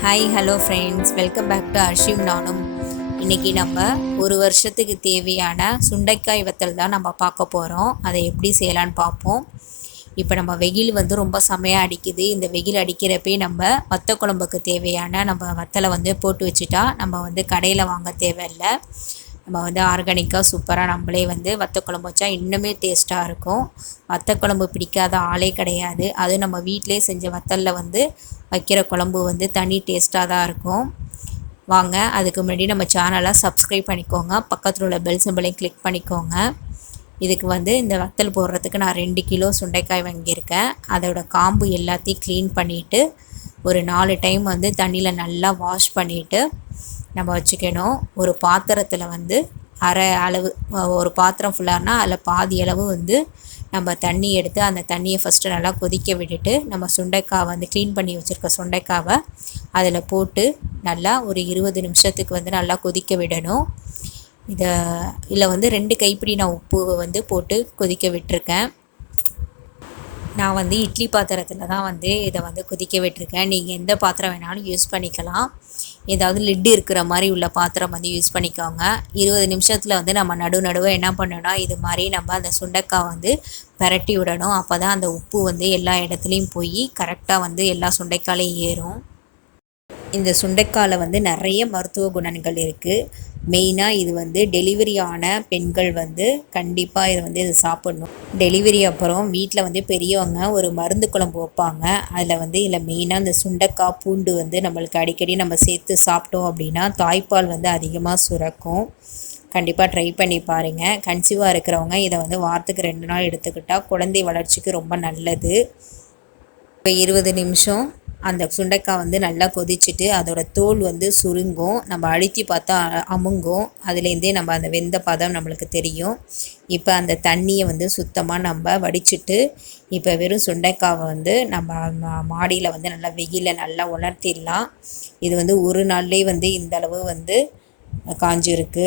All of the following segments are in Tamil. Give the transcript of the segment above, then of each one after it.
Hi hello friends welcome back to Arshiv நானும் இன்றைக்கி நம்ம ஒரு வருஷத்துக்கு தேவையான சுண்டைக்காய் வத்தல் தான் நம்ம பார்க்க போகிறோம் அதை எப்படி செய்யலான்னு பார்ப்போம். இப்போ நம்ம வெயில் வந்து ரொம்ப செமையாக அடிக்குது. இந்த வெயில் அடிக்கிறப்பே நம்ம வத்த குழம்புக்கு தேவையான நம்ம வத்தலை வந்து போட்டு வச்சுட்டா நம்ம வந்து கடையில் வாங்க தேவையில்லை. நம்ம வந்து ஆர்கானிக்காக சூப்பராக நம்மளே வந்து வத்த குழம்பு வச்சா இன்னுமே டேஸ்ட்டாக இருக்கும். வத்த குழம்பு பிடிக்காத ஆளே கிடையாது. அதுவும் நம்ம வீட்டிலே செஞ்ச வத்தலில் வந்து வைக்கிற குழம்பு வந்து தனி டேஸ்ட்டாக தான் இருக்கும். வாங்க அதுக்கு முன்னாடி நம்ம சேனலை சப்ஸ்கிரைப் பண்ணிக்கோங்க. பக்கத்தில் உள்ள பெல் சிம்பிளையும் கிளிக் பண்ணிக்கோங்க. இதுக்கு வந்து இந்த வத்தல் போடுறதுக்கு நான் ரெண்டு கிலோ சுண்டைக்காய் வாங்கியிருக்கேன். அதோட காம்பு எல்லாத்தையும் க்ளீன் பண்ணிவிட்டு ஒரு நாலு டைம் வந்து தண்ணியில் நல்லா வாஷ் பண்ணிவிட்டு நம்ம வச்சுக்கணும். ஒரு பாத்திரத்தில் வந்து அரை அளவு ஒரு பாத்திரம் ஃபுல்லானா அதில் பாதி அளவு வந்து நம்ம தண்ணி எடுத்து அந்த தண்ணியை ஃபஸ்ட்டு நல்லா கொதிக்க விட்டுட்டு நம்ம சுண்டைக்காய் வந்து க்ளீன் பண்ணி வச்சுருக்க சுண்டைக்காவை அதில் போட்டு நல்லா ஒரு இருபது நிமிஷத்துக்கு வந்து நல்லா கொதிக்க விடணும். இதை இதில் வந்து ரெண்டு கைப்பிடி நான் உப்பு வந்து போட்டு கொதிக்க விட்டுருக்கேன். நான் வந்து இட்லி பாத்திரத்தில் தான் வந்து இதை வந்து கொதிக்க விட்டுருக்கேன். நீங்கள் எந்த பாத்திரம் வேணாலும் யூஸ் பண்ணிக்கலாம். ஏதாவது லிட்டு இருக்கிற மாதிரி உள்ள பாத்திரம் வந்து யூஸ் பண்ணிக்கோங்க. இருபது நிமிஷத்தில் வந்து நம்ம நடு நடுவே என்ன பண்ணணும்னா இது மாதிரி நம்ம அந்த சுண்டைக்காய் வந்து பரட்டி விடணும். அப்போ தான் அந்த உப்பு வந்து எல்லா இடத்துலையும் போய் கரெக்டாக வந்து எல்லா சுண்டைக்காலையும் ஏறும். இந்த சுண்டைக்காயில் வந்து நிறைய மருத்துவ குணங்கள் இருக்குது மெயினாக இது வந்து டெலிவரி ஆன பெண்கள் வந்து கண்டிப்பாக இதை வந்து இதை சாப்பிட்ணும். டெலிவரி அப்புறம் வீட்டில் வந்து பெரியவங்க ஒரு மருந்து குழம்பு வைப்பாங்க. அதில் வந்து இதில் மெயினாக இந்த சுண்டைக்காய் பூண்டு வந்து நம்மளுக்கு அடிக்கடி நம்ம சேர்த்து சாப்பிட்டோம் அப்படின்னா தாய்ப்பால் வந்து அதிகமாக சுரக்கும். கண்டிப்பாக ட்ரை பண்ணி பாருங்கள் கன்சீவாக இருக்கிறவங்க இதை வந்து வாரத்துக்கு ரெண்டு நாள் எடுத்துக்கிட்டால் குழந்தை வளர்ச்சிக்கு ரொம்ப நல்லது. இப்போ இருபது நிமிஷம். அந்த சுண்டைக்காய் வந்து நல்லா கொதிச்சுட்டு அதோட தோல் வந்து சுருங்கும். நம்ம அழுத்தி பார்த்தா அமுங்கும். அதுலேருந்தே நம்ம அந்த வெந்த பதம் நம்மளுக்கு தெரியும். இப்போ அந்த தண்ணியை வந்து சுத்தமாக நம்ம வடிச்சிட்டு இப்போ வெறும் சுண்டைக்காவை வந்து நம்ம மாடியில் வந்து நல்லா வெயிலில் நல்லா உணர்த்திடலாம் இது வந்து ஒரு நாள்லேயே வந்து இந்த அளவு வந்து காஞ்சிருக்கு.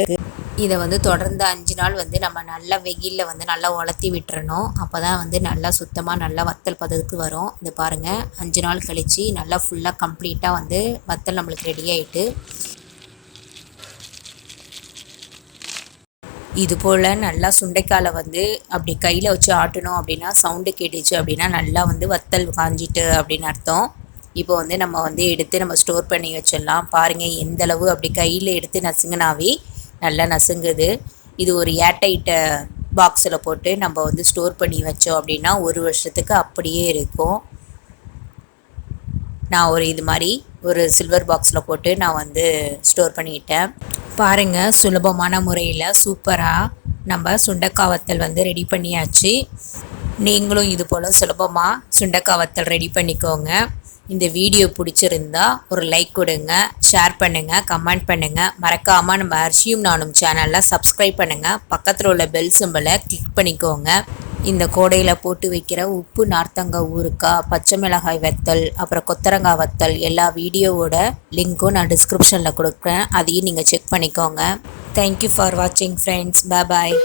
இதை வந்து தொடர்ந்து அஞ்சு நாள் வந்து நம்ம நல்லா வெயிலில் வந்து நல்லா உலர்த்தி விட்டுறணும். அப்போ தான் வந்து நல்லா சுத்தமாக நல்லா வத்தல் பதத்துக்கு வரும். இது பாருங்கள் அஞ்சு நாள் கழித்து நல்லா ஃபுல்லாக கம்ப்ளீட்டாக வந்து வத்தல் நம்மளுக்கு ரெடி ஆகிட்டு இது போல் நல்லா சுண்டைக்காலை வந்து அப்படி கையில் வச்சு ஆட்டணும் அப்படின்னா சவுண்டு கேட்டுச்சு அப்படின்னா நல்லா வந்து வத்தல் காஞ்சிட்டு அப்படின்னு அர்த்தம். இப்போ வந்து நம்ம வந்து எடுத்து நம்ம ஸ்டோர் பண்ணி வச்சிடலாம். பாருங்கள் எந்தளவு அப்படி கையில் எடுத்து நசுங்கினாவே நல்லா நசுங்குது. இது ஒரு ஏர்டைட்ட பாக்ஸில் போட்டு நம்ம வந்து ஸ்டோர் பண்ணி வச்சோம் அப்படின்னா ஒரு வருஷத்துக்கு அப்படியே இருக்கும். நான் ஒரு இது மாதிரி ஒரு சில்வர் பாக்ஸில் போட்டு நான் வந்து ஸ்டோர் பண்ணிக்கிட்டேன் பாருங்கள் சுலபமான முறையில் சூப்பராக நம்ம சுண்டக்காய் வத்தல் வந்து ரெடி பண்ணியாச்சு. நீங்களும் இது போல் சுலபமாக சுண்டக்காய் வத்தல் ரெடி பண்ணிக்கோங்க. இந்த வீடியோ பிடிச்சிருந்தா ஒரு லைக் கொடுங்க ஷேர் பண்ணுங்கள் கமெண்ட் பண்ணுங்கள் மறக்காமல் நம்ம அரிசியும் நானும் சேனலில் சப்ஸ்கிரைப் பண்ணுங்கள் பக்கத்தில் உள்ள பெல் சிம்பிளை கிளிக் பண்ணிக்கோங்க. இந்த கோடையில் போட்டு வைக்கிற உப்பு நார்த்தங்காய் ஊறுக்காய் பச்சை மிளகாய் வத்தல் அப்புறம் கொத்தரங்காய் வத்தல் எல்லா வீடியோவோட லிங்க்கும் நான் டிஸ்கிரிப்ஷனில் கொடுக்குறேன் அதையும் நீங்கள் செக் பண்ணிக்கோங்க. தேங்க்யூ ஃபார் வாட்சிங் ஃப்ரெண்ட்ஸ் பாய்